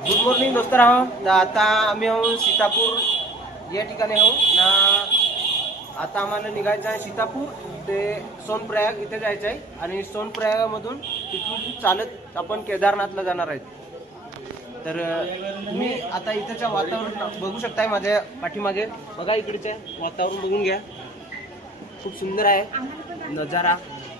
Good morning दोस्तर आहो तर आता आम्ही आहो सीतापूर. या ठिकाणी आहो ना आता आम्हाला निघायचं आहे सीतापूर. ते सोनप्रयाग इथे जायचं आहे. आणि सोनप्रयागामधून तिथून चालत आपण केदारनाथला जाणार आहेत. तर तुम्ही आता इथंच्या वातावरण बघू शकताय माझ्या पाठीमागे. बघा इकडचे. वातावरण बघून घ्या. खूप सुंदर आहे. नजारा.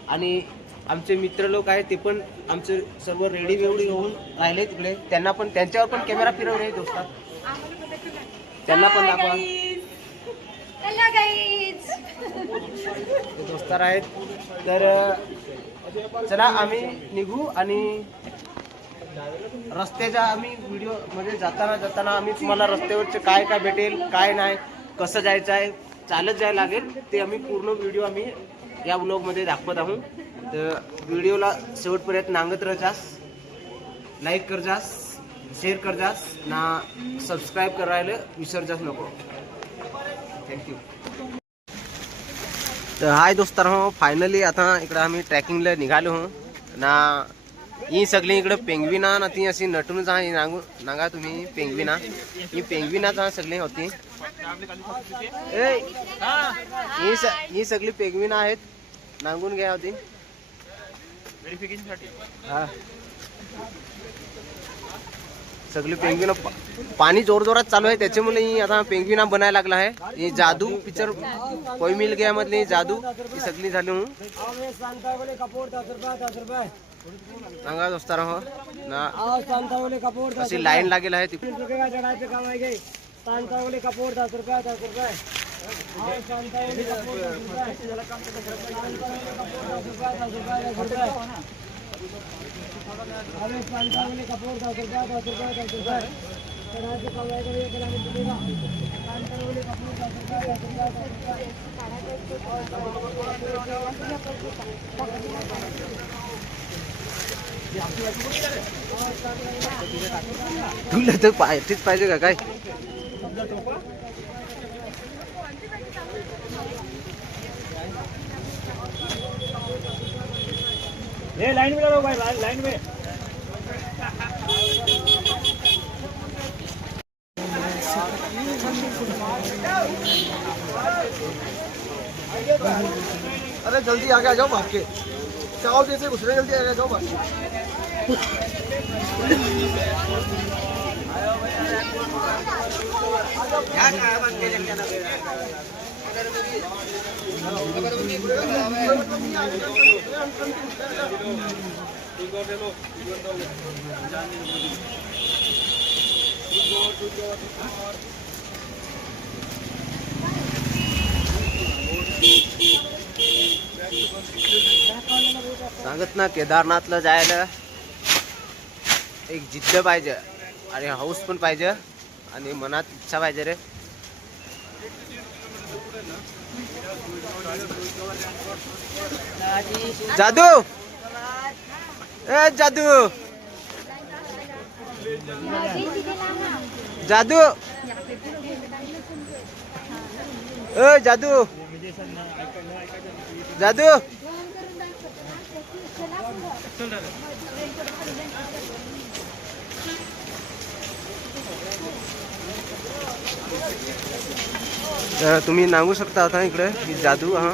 आणि आमचे मित्र लोक आहेत ते पण आमचे सर्व रेडी वेवडी होऊन राहिले तिकडे. त्यांना पण त्यांच्यावर पण कॅमेरा फिरवले दोस्तात त्यांना पण दाखवा. दोस्तार आहेत. तर चला आम्ही निघू आणि रस्त्याच्या आम्ही व्हिडिओमध्ये जाताना जाताना आम्ही तुम्हाला रस्त्यावरचे काय काय भेटेल काय नाही कसं जायचं आहे चालत जायला लागेल ते आम्ही पूर्ण व्हिडिओ आम्ही या ब्लॉगमध्ये दाखवत आहोत. तर व्हिडिओला शेवटपर्यंत नांगत राहजास लाईक कर जास शेअर कर जास ना सबस्क्राईब करायला विसरजास नको. थँक्यू तर हाय दोस्तार हो फायनली आता इकडं आम्ही ट्रॅकिंगला निघालो हो. ना ही सगळी इकडं पेंगविना ना ती अशी नटूनच आहे नांगू नांगा तुम्ही पेंगविना ही पेंगविनाच हा सगळी होती. ए, ही ही सगळी पेंगविना आहेत. नांगून घ्या होती. हा. सगळी पेंगविना पाणी जोर जोरात चालू आहे त्याच्यामुळे ही आता पेंगविना बनायला लागला आहे. ही जादू पिक्चर कोई मिल गया मधली जादू ही सगळी झाली हूँ. सांगा दोस्तारा हो. ना. अशी लाईन लागेल आहे ती. तुला तर पाहिजेच पाहिजे का काय? ये लाइन में लगा भाई लाइन में अरे जल्दी आगे आ जाओ भाग के। चाव जैसे घुस रहे जल्दी आगे आ जाओ भाग के। सांगत ना केदारनाथला जायला एक जिद्द पाहिजे. आणि हाऊस पण पाहिजे. आणि मनात इच्छा पाहिजे रे. जादू। ए जादू। जादू। ए जादू। जादू। तर तुम्ही नांगू शकता आता इकडे ही जादू हा.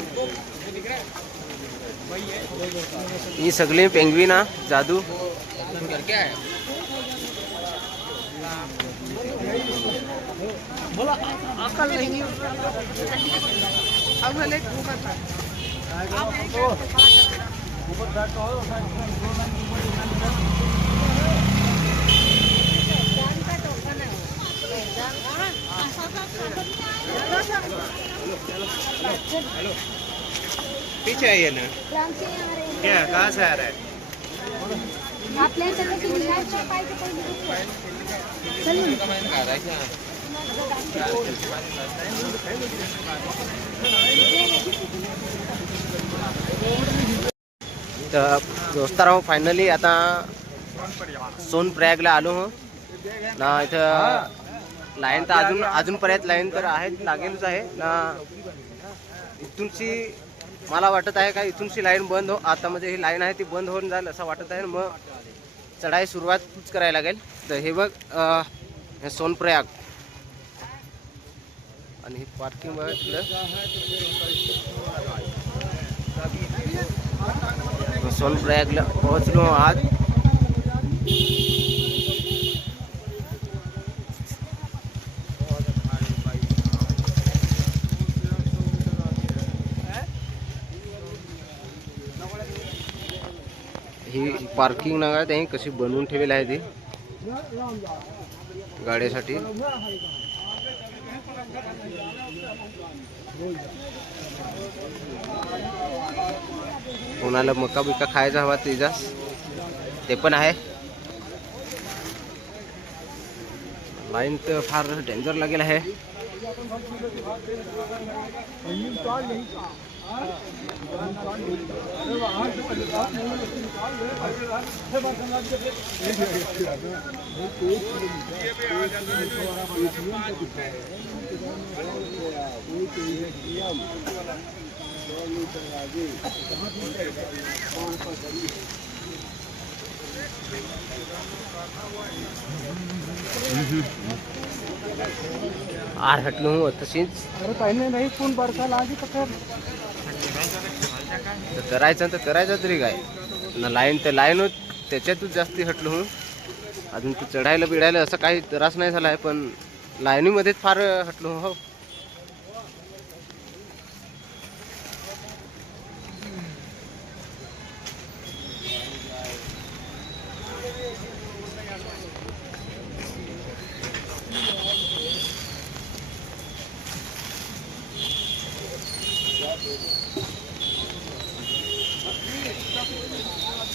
ही सगळी पेंगवी ना जादू. पीछे आइए ना। क्या कहाँ से आ रहा है? आपल्या इथं तर दोस्ताराव फायनली आता सोनप्रयागला आलो हो। ना इथं लाईन तर अजून अजूनपर्यंत लाईन तर आहे लागेलच आहे. ना इथूनची मला वाटत आहे का इथूनची लाईन बंद हो आता म्हणजे ही लाईन आहे ती बंद होऊन जाईल असं वाटत आहे. मग चढाई सुरुवातच करायला लागेल. तर हे बघ हे सोनप्रयाग. आणि हे पार्किंग बघा सोनप्रयागला पोहोचलो आज. ही पार्किंग नका त्यांनी कशी बनवून ठेवलेली आहे ती. गाड्यासाठी कोणाला मका बिका खायचा हवा तेजा. ते पण आहे. लाईन तर फार डेंजर लागेल आहे. आर हटलो तशीच अरे पहले नहीं फ़ोन बरसाल आज ही पकड़ तर करायचं तर करायचं तरी काय. ना लाईन तर लाईन त्याच्यातच जास्ती हटलो हो अजून तू चढायला बिडायला असं काही त्रास नाही झाला आहे पण लाईनीमध्येच फार हटलो हो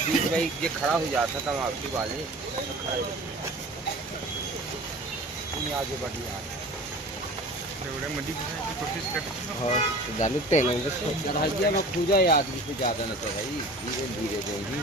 बीच में ये खड़ा हो जाता था आपकी वाले खड़ा ही आगे बढ़िया झालं ते म्हणजे हल्दिया में खुजा है आदमी से ज्यादा न तो भाई. धीरे धीरे देंगी